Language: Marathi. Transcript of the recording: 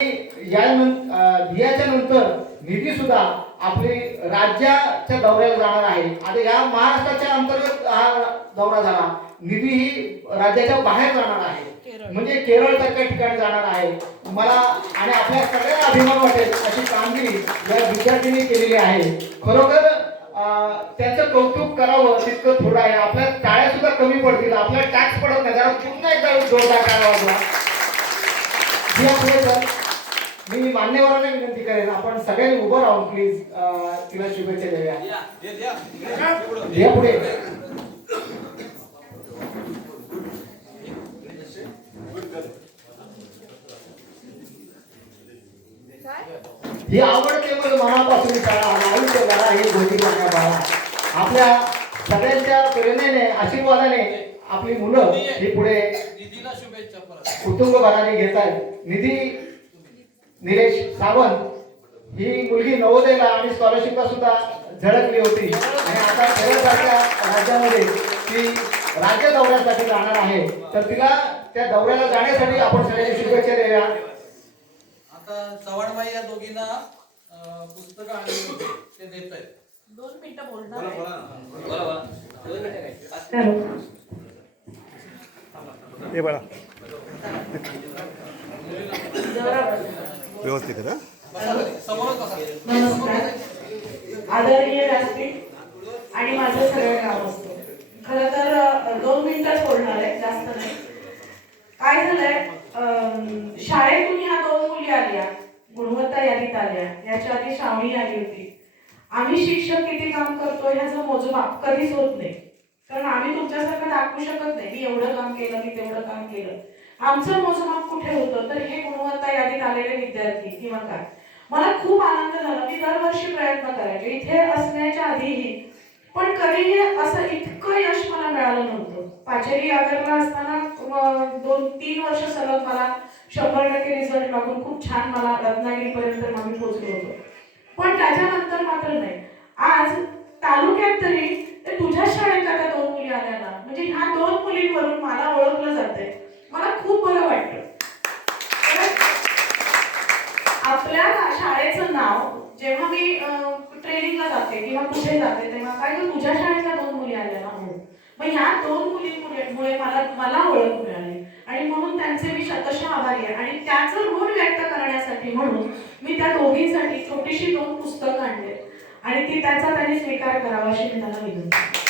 याच्या नंतर निधी सुद्धा आपली राज्याच्या दौऱ्याला जाणार आहे. आता या महाराष्ट्राच्या अंतर्गत हा दौरा झाला. निधी ही राज्याच्या बाहेर जाणार आहे. म्हणजे केरळ सारख्या ठिकाणी जाणार आहे. मला आणि आपल्या सगळ्यांना अभिमान वाटेल अशी कामगिरी या विद्यार्थ्यांनी केलेली आहे. खरोखर त्यांचं कौतुक करावं तितकं थोडं आहे. आपल्या टाळ्या सुद्धा कमी पडतील. आपला टॅक्स पडत नाही. जरा पुन्हा एकदा जोरदार पुढे सर मी मान्यवरांना विनंती करेन आपण सगळ्यांनी उभं राहून प्लीज तिला शुभेच्छा देऊया. पुढे. ही आवडते मग मनापासून करा ही गोष्टी करण्या बाळा. आपल्या सगळ्यांच्या प्रेरणेने आशीर्वादाने आपली मुलं ही पुढे कुटुंब भराने घेत आहेत निधी निलेश सावंत ही मुलगी नवोदयला आणि स्कॉलरशिपला सुद्धा झळकली होती. आणि आता केरळसारख्या राज्यामध्ये ती राज्य दौऱ्यासाठी जाणार आहे. तर तिला त्या दौऱ्याला जाण्यासाठी आपण सगळ्यांनी शुभेच्छा देऊया आता चव्हाणबाई या दोघींना पुस्तकं होती ते देत आहेत. दोन मिनिटं बोलणार आहे. हे बघा. जरा बस. व्यवस्थित आहे आदरणीय व्यासपीठ आणि माझं सगळं काम असतं. खर तर दोन मिनिटात बोलणार आहे जास्त नाही. काय झालंय शाळेतून ह्या दोन मुली आल्या गुणवत्ता यादीत आल्या याच्या आधी श्रावणी आली होती. आम्ही शिक्षक किती काम करतो ह्याचं मोजमाप कधीच होत नाही. कारण आम्ही तुमच्यासारखं दाखवू शकत नाही मी एवढं काम केलं मी तेवढं काम केलं. आमचं मोजमाप कुठे होतं? तर हे गुणवत्ता यादीत आलेले विद्यार्थी किंवा काय? मला खूप आनंद झाला. मी दरवर्षी प्रयत्न करायचे. इथे असण्याच्या आधीही. पण कधीही असं इतकं यश मला मिळालं नव्हतं. पाचेरी आगरला असताना दोन तीन वर्ष सलग मला शंभर टक्के रिझल्ट लागून खूप छान मला रत्नागिरीपर्यंत आम्ही पोहोचलो होतो पण त्याच्यानंतर मात्र नाही आज तालुक्यात तरी ते तुझ्या शाळेतल्या त्या दोन मुली आल्या ना म्हणजे ह्या दोन मुलींवरून मला ओळखलं जातंय मला खूप बरं वाटतं तर आपल्या शाळेचं नाव जेव्हा मी ट्रेनिंगला जाते किंवा कुठे जाते तेव्हा काय गं, तुझ्या शाळेतल्या दोन मुली आल्या ना. हो. मग ह्या दोन मुलींमुळे मुळे मला मला ओळख मिळाली. आणि म्हणून त्यांचे मी शतशः आभारी आहे. आणि त्याचं ऋण व्यक्त करण्यासाठी म्हणून मी त्या दोघींसाठी छोटीशी दोन पुस्तकं आणले. आणि ती त्याचा त्यांनी स्वीकार करावा अशी मी त्यांना विनंती